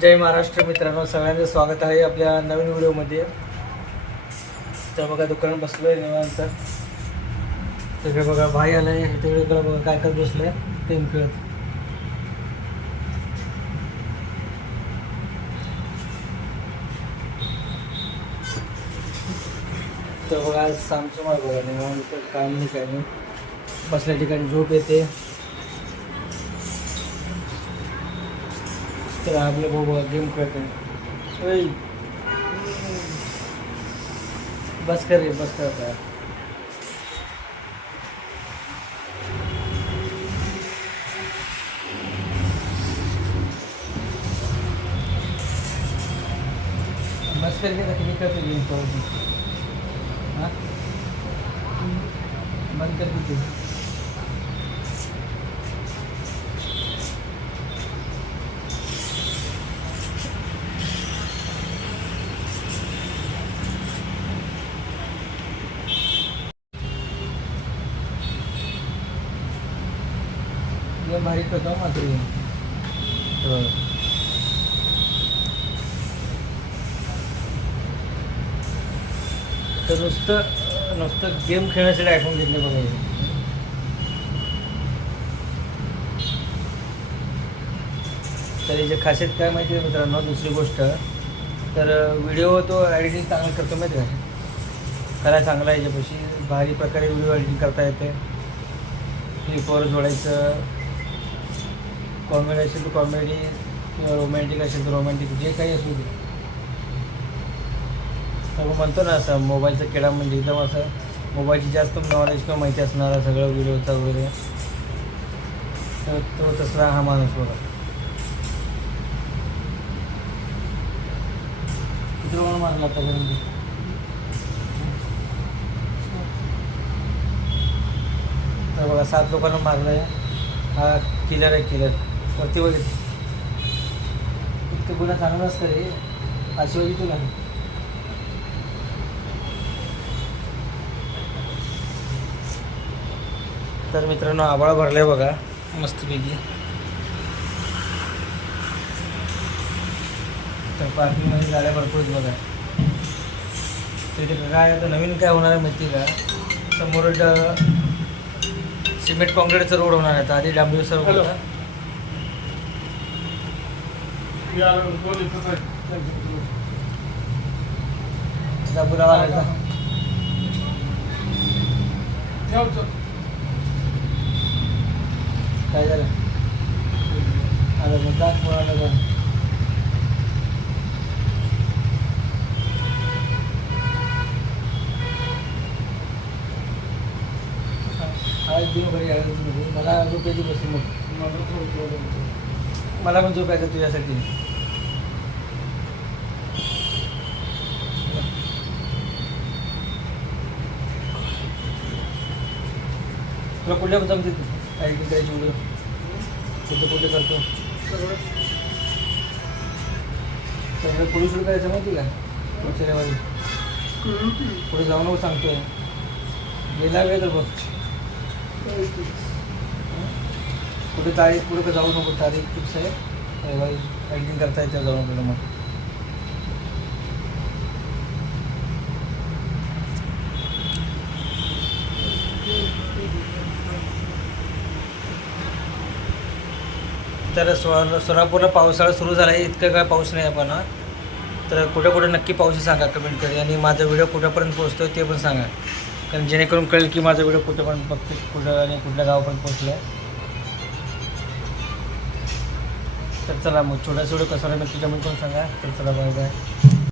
जय महाराष्ट्र मित्रांनो, सगळ्यांचं स्वागत आहे आपल्या नवीन व्हिडिओमध्ये. तर बघा दुकानात बसलो आहे निवांत. तिकडे बघा भाई आला आहे, तिकडे बघा काय करत बसलं आहे गेम खेळत. तर बघा आज सामचं मला बघा निवांत, काम नाही काय नाही, बसल्या ठिकाणी झोप येते. तर आपले भाऊ बघा गेम खेळत आहे. बस कर रे, बस कर आता. बस कर का किती करते गेम खेळून. हां बंद कर किती. गेम भारी करतो मात्र तर नुसतं गेम खेळण्यासाठी आयफोन घेतले बघायचे. तर याची खासियत काय माहिती आहे मित्रांनो, दुसरी गोष्ट तर व्हिडिओ तो एडिटिंग चांगलं करतो माहिती आहे का. खरा चांगला आहे याच्यापाशी, भारी प्रकारे व्हिडिओ एडिटिंग करता येते. क्लिपवर जोडायचं, कॉमेडी असेल तर कॉमेडी किंवा रोमॅन्टिक असेल तर रोमॅन्टिक, जे काही असू दे. आपण म्हणतो ना असं मोबाईलचा किडा म्हणजे एकदम असं मोबाईलची जास्त नॉलेज किंवा माहिती असणारा सगळं व्हिडिओचा वगैरे, तर तो तसला हा माणूस बघा. किती लोकांना मारला आतापर्यंत. तर बघा 7 लोकांना मारलं आहे. हा किलर आहे, किलर वरती वगैरे. इतकं गुन्हा चांगला असतं रे, अशी वगैरे तुला. तर मित्रांनो आभाळ भरले बघा मस्तपैकी. तर पार्किंगमध्ये गाड्या भरपूर आहेत बघा. तिथे काय आता नवीन काय होणार आहे माहिती का, समोर सिमेंट कॉन्क्रीटचा रोड होणार आहे. आधी डांबरीचा रोड होता. बुरावाला काय झालं आलं मग दाख मुळाला जा. आज दिन बरी आहे तुम्ही. मला झोपायची बसून मला पण झोपायचं तुझ्यासाठी. तुला कुठल्या पण जमते एडिटिंग करायची व्हिडिओ कुठे करतो सगळं पुढे सुरू करायचं माहिती का. चेहऱ्यामध्ये पुढे जाऊ नको सांगतोय. गेला वेळ तर बघ कुठे तारीख पुढे का जाऊ नको. तारीख फिक्स आहे, एडिटिंग करता येते जाऊ नको मग. तर सोलापूरला पावसाळा सुरू झाला आहे. इतकं काय पाऊस नाही आपण. तर कुठे कुठे नक्की पाऊस सांगा कमेंट करा. आणि माझा व्हिडिओ कुठेपर्यंत पोहोचतो ते पण सांगा, कारण जेणेकरून कळेल की माझा व्हिडिओ कुठेपर्यंत बघते, कुठं आणि कुठल्या गावापर्यंत पोहोचला आहे. तर चला मग छोट्याचं व्हिडिओ कसा नक्की कमेंट करून सांगा. तर चला बाय बाय.